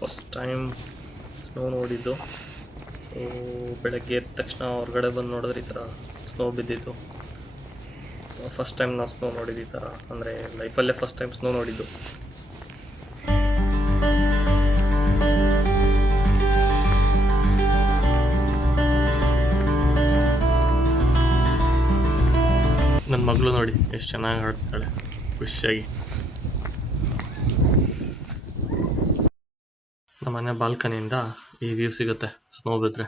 First time snow ನೋಡಿದ್ದು. ಬೆಳಗ್ಗೆ ಎದ್ದ ತಕ್ಷಣ ಹೊರಗಡೆ ಬಂದು ನೋಡಿದ್ರೆ ಈ ಥರ ಸ್ನೋ ಬಿದ್ದಿತ್ತು. ಫಸ್ಟ್ ಟೈಮ್ ನಾನು ಸ್ನೋ ನೋಡಿದ್ದು ಈ ಥರ. ಅಂದರೆ ಲೈಫಲ್ಲೇ ಫಸ್ಟ್ ಟೈಮ್ ಸ್ನೋ ನೋಡಿದ್ದು. ನನ್ನ ಮಗಳು ನೋಡಿ, ಎಷ್ಟು ಚೆನ್ನಾಗಿ ಆಡ್ತಾಳೆ ಖುಷಿಯಾಗಿ. ಮನೆ ಬಾಲ್ಕನಿಯಿಂದ ಈ ವ್ಯೂ ಸಿಗುತ್ತೆ ಸ್ನೋ ಬಿದ್ರೆ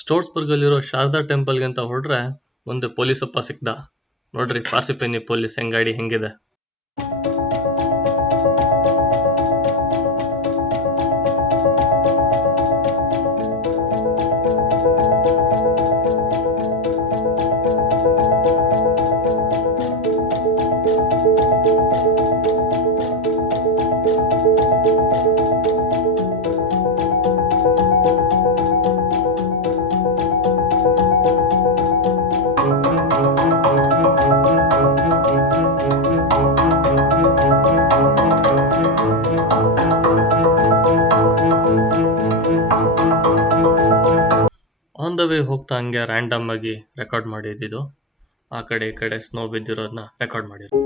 ಸ್ಟೋರ್ಸ್ಬರ್ಗಲ್ಲಿರೋ ಶಾರದಾ ಟೆಂಪಲ್ಗೆ ಅಂತ ಹೊರಡ್ರೆ ಒಂದು ಪೊಲೀಸಪ್ಪ ಸಿಕ್ದ. ನೋಡ್ರಿ ಪಾಸಿಪೇನಿ ಪೊಲೀಸ್ ಹೆಂಗಾಡಿ ಹೆಂಗಿದೆ? ಆನ್ ದ ವೇ ಹೋಗ್ತಾ ಹಂಗೆ ರ್ಯಾಂಡಮ್ ಆಗಿ ರೆಕಾರ್ಡ್ ಮಾಡಿದ್ದು. ಆ ಕಡೆ ಈ ಕಡೆ ಸ್ನೋ ಬಿದ್ದಿರೋದನ್ನ ರೆಕಾರ್ಡ್ ಮಾಡಿದ್ರು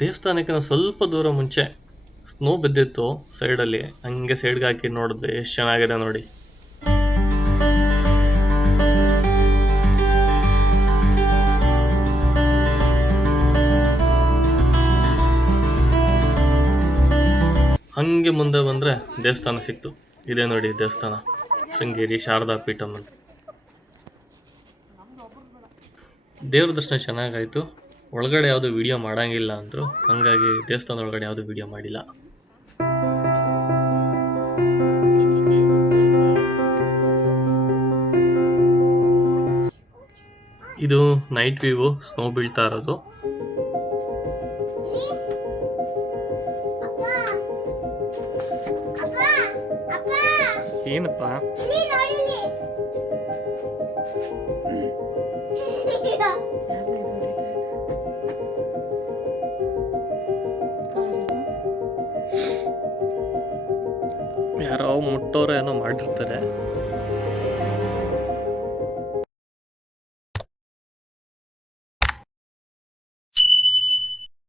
ದೇವಸ್ಥಾನಕ್ಕೆ ಸ್ವಲ್ಪ ದೂರ ಮುಂಚೆ ಸ್ನೋ ಬಿದ್ದಿತ್ತು ಸೈಡಲ್ಲಿ. ಹಂಗೆ ಸೈಡ್ಗೆ ಹಾಕಿ ನೋಡಿದೆ ಎಷ್ಟು ಚೆನ್ನಾಗಿದೆ ನೋಡಿ. ಹಂಗೆ ಮುಂದೆ ಬಂದ್ರೆ ದೇವಸ್ಥಾನ ಸಿಕ್ತು. ಇದೆ ನೋಡಿ ದೇವಸ್ಥಾನ. ಶೃಂಗೇರಿ ಶಾರದಾ ಪೀಠಮ್ ದೇವ್ರ ದರ್ಶನ ಚೆನ್ನಾಗಾಯ್ತು. ಒಳಗಡೆ ಯಾವುದು ವಿಡಿಯೋ ಮಾಡಂಗಿಲ್ಲ ಅಂದರು ಹಾಗಾಗಿ ದೇವಸ್ಥಾನದ ಒಳಗಡೆ ಯಾವುದು ವಿಡಿಯೋ ಮಾಡಿಲ್ಲ. ಇದು ನೈಟ್ ವ್ಯೂ ಸ್ನೋ ಬೀಳ್ತಾ ಇರೋದು. ಏನಪ್ಪ? ಯಾರೋ ಮುಟ್ಟೋರು ಏನೋ ಮಾಡಿರ್ತಾರೆ.